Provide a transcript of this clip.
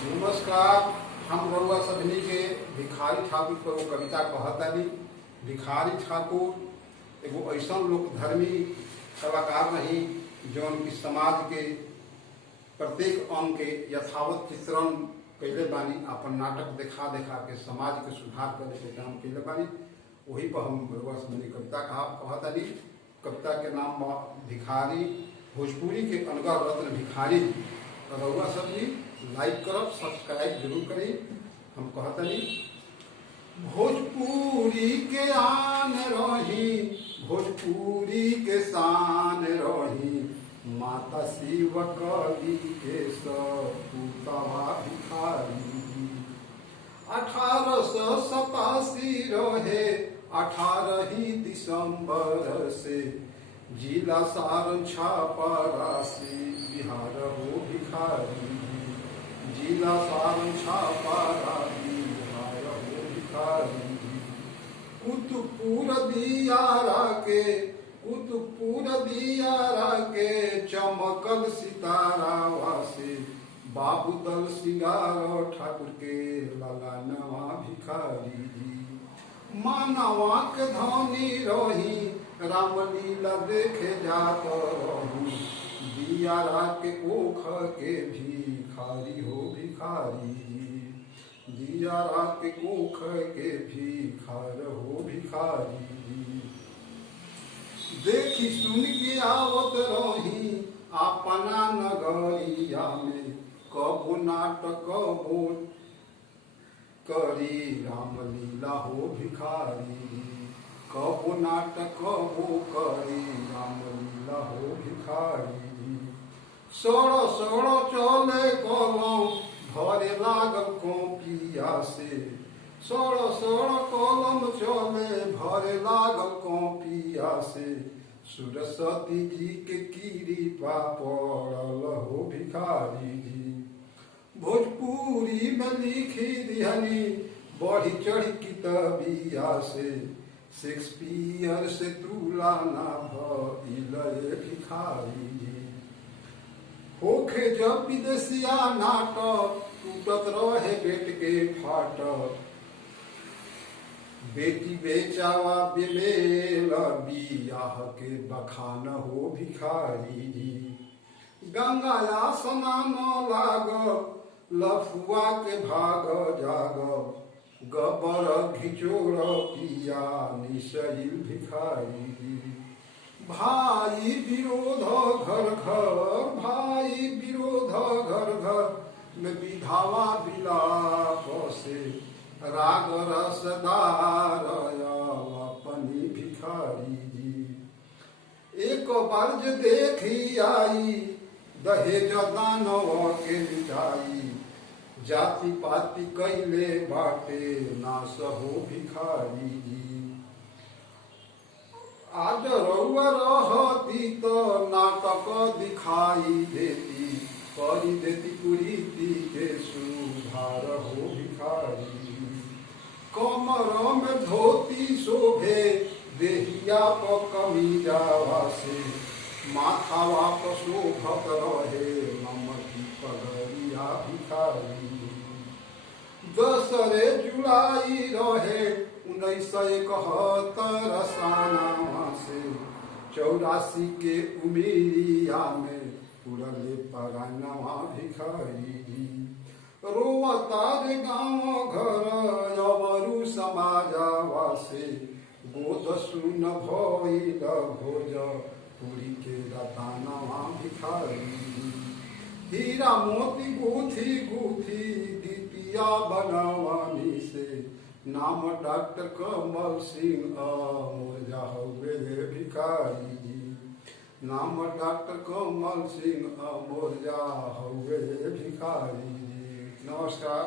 नमस्कार। हम रउआ सभनी के भिखारी ठाकुर पर वो कविता कहतानी। भिखारी ठाकुर एगो ऐसा लोकधर्मी कलाकार नहीं जौन की समाज के प्रत्येक अंग के यथावत चित्रण कैले बानी। अपन नाटक देखा देखा के समाज के सुधार करे के काम कैले बानी। वही पर हम रउआ सभनी कविता कहतानी। कविता के नाम भिखारी। भोजपुरी के अनगर रत्न भिखारी। रउआ सभनी लाइक करब, सब्सक्राइब जरूर करी। हम कहतनी भोजपुरी के आन रही, भोजपुरी के शान रही, माता शिव कली के सपूतवा भिखारी। 1887 रहे 18 दिसंबर से, जिला सारण छापरा से बिहार हो भिखारी। जिला सारण छापरा बिहार हो भिखारी। कुतुबपुर दियारा के चमकल सितारा वासे, बाबूदल सिंगार ठाकुर के लाला नवा भिखारी। मानवा के धनी रही, रामलीला देखे जात रहूं, दियारा के ओख के भिखारी हो भिखारी। दियारा के ओख के भिखार हो भिखारी। देखी सुन के आवत रही अपना नगरिया में, कबो नाटक कबो करी रामलीला हो भिखारी। कबो नाटक कबो करी रामलीला हो भिखारी। सड़ चले कलम भरे लागल कॉपिया से, सड़ कलम चले भरे लागल कॉपिया से, सरस्वती जी के कृपा पड़ल हो भिखारी जी। भोजपुरी में लिखी दिहनी बढ़ी चढ़ी किताबिया से, शेक्सपियर से तुलना भइल भिखारी जी। होखे जब विदेशिया नाटक, टूटत रहे बेट के फाटक, बेटी बेचावा बेमेल बियाह के बखान हो भिखारी जी। गंगाया स्नान लाग, लफुआ के भाग जाग, गबर घिचोड़ पिया निशईल भिखारी जी। भाई विरोध घर घर, भाई विरोध घर घर में विधावा विलाप से, राग रसदार अपनी भिखारी जी। एक बार जे देखी आई, दहेज दानव के मिटाई, जाति पाति कैले बाटे नाश हो भिखारी जी। आज रउआ रहती तो नाटक दिखाई देती, करी देती कुरीति के सुधार हो भिखारी। कमर में धोती शोभे देहिया पर कमीजावा से, माथावा पर शोभत रहे नमकी पगड़िया भिखारी। 10 जुलाई रहे 1971 सालवा से, 84 के उमेरिया में उड़ले परानवा भिखारी। रोवता रे गाँव घर अवरु समाजवा से, गोद सुन भइल भोज पूरी के रतानवा भिखारी। हीरा मोती गुथी गुथी दीपिया बनवानी से, नाम डॉक्टर कमल सिंह अमोजा हुए भिखारी जी। नाम डॉक्टर कमल सिंह अमोजा हुए भिखारी जी। नमस्कार।